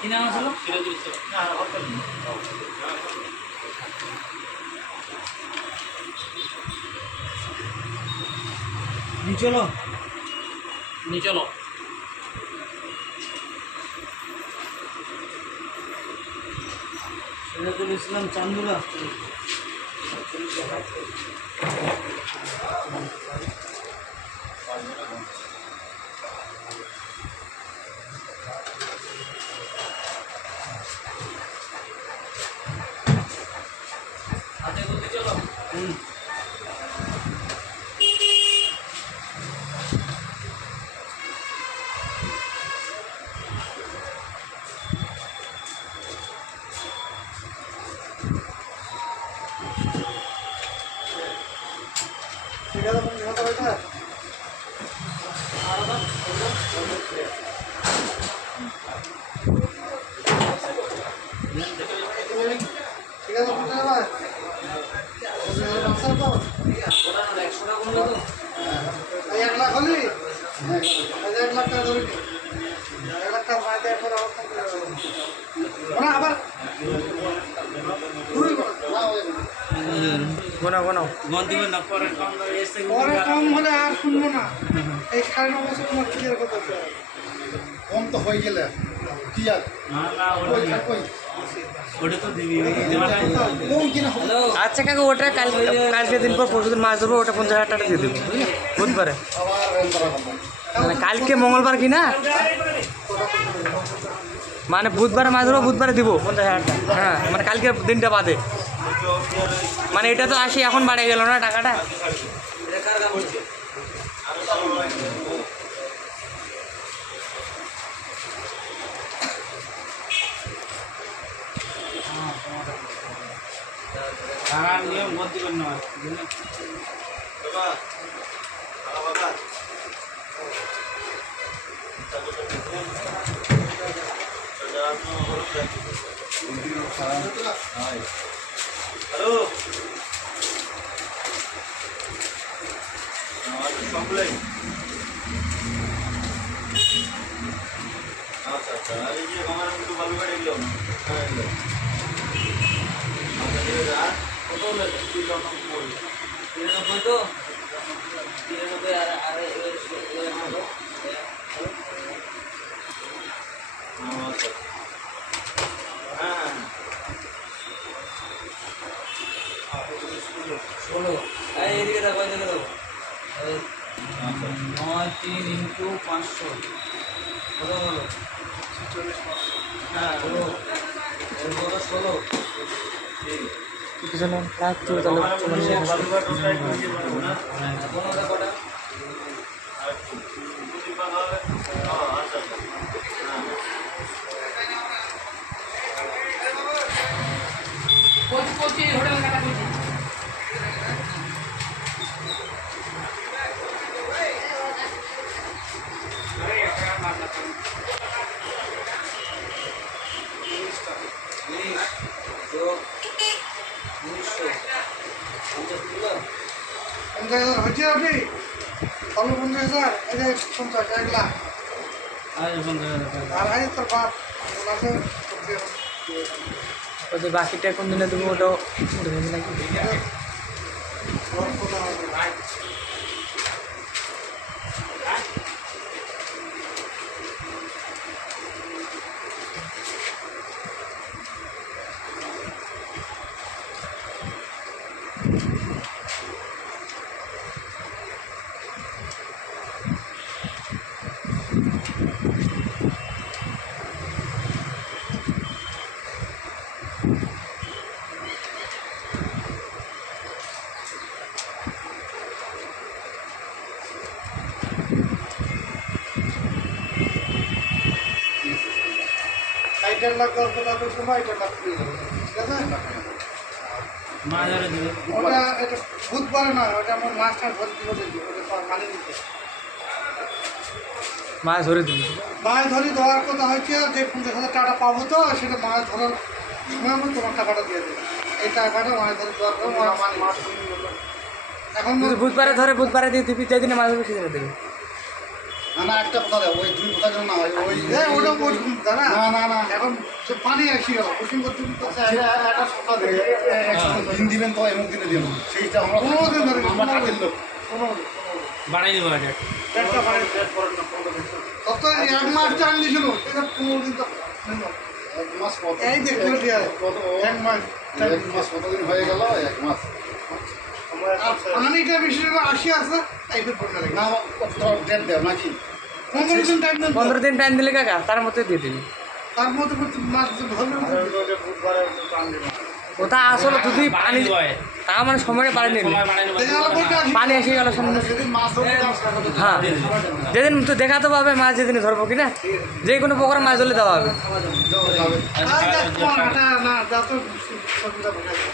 কি নাম ছিল? নিচলো নিচলো সিরাজুল ইসলাম চান্দুরা। হাতে বলতে চলো। ঠিক আছে, তুমি কথা বলতে আর ঠিক আছে, বুঝতে পারবে? 1 লাখ হলি 1 লাখ টাকা ধরে 1 লাখ টাকা ফায়দা করে আবার পরে কম হলে আর শুনবো না। এই 9.5 বছর তোমার ক্লিয়ার করতে কম তো হয়ে গেলে কি আর আচ্ছা কাকু, ওটা কালকে দিন পর পরশু দিন মাছ ধরবো, ওটা 50,000 টাকা দিয়ে দেবো বুধবারে। মানে কালকে মঙ্গলবার কি না, মানে বুধবারে মাছ ধরবো, বুধবারে দিব 50,000 টাকা। হ্যাঁ, মানে কালকে দিনটা বাদে। মানে এটা তো আসি এখন বাড়ে গেল না টাকাটা। নিয়ম বলতে পারেন না হ্যালো কমপ্লেন। আচ্ছা আচ্ছা, আর এই যে আমার একটু ভালো করে এগুলো আর কত লাগে 93 তো 93 আর আচ্ছা হ্যাঁ 16 এইদিকে দেখো, এদিকে দেখো। 9 3 × 500 কত হলো? 46। হ্যাঁ হলো 16। কিছু না লাগতো তাহলে হচ্ছে আপনি অল্প 50,000, এই যে 50 1 লাখ আর এই তোর বাপ ওই যে বাকিটা কোন দিনে দেবো ওটাও নাকি। এটা লাখ গল্পের সময় এটা লাখ ঠিক আছে। ওটা এটা বুধবারে নয়, ওটা আমার মাস্টার ভর্তি করে দিই, ওটা মানে নিতে মাছ ধরে দিন। মাছ ধরি দেওয়ার কথা হচ্ছে যে 50,000 টাকা পাবো, তো সেটা মাছ ধরার সময় আমি তোমার টাকাটা দিয়ে দেবো। এই টাকাটা মাছ ধরে দেওয়ার পর মাছ এখন বুধবারে ধরে বুধবারে দিয়ে দিবি, যেদিনে মাছ ধরবে সেদিনে দেবে। না না একটা কথা দেয় ওই 2 কথা যেন না হয় ওই ওটা দাদা না না না এখন যে পানি আসি গেল কোচিং করতে আচ্ছা একটা সপ্তাহ ধরে দিন দিবেন তো এমন দিনে দিব সেইটা আমরা 15 দিন ধরে আমরা কাটিয়ে দেবো বাড়াই দেবো এটা একটা পানি কত 1 মাস টাইম দিছিল এটা 15 দিন তো এক মাস কত এই দেখো দিয়া কত 1 মাস এক মাস কতদিন হয়ে গেল এক মাস আর পানিটা বেশি আসি আছে টাইপের পড়না লাগে না ডেট দেও নাকি 15 দিন টাইম দেন 15 দিন টাইম দিলে কাকা তার মধ্যে দিয়ে দিবি তার মধ্যে মাছ ধরবে ওটা আসলে যদি পানি তা মানে সময়টা বাড়ি নিবি পানি এসে গেল সামনে সেদিন মাছ ধরতে যাও হ্যাঁ যেদিন তো দেখাতে পাবে মাছ যেদিন ধরবো কি না যে কোনো প্রকার মাছ ধরলে দেওয়া হবে না যত সুবিধা বোঝা যায়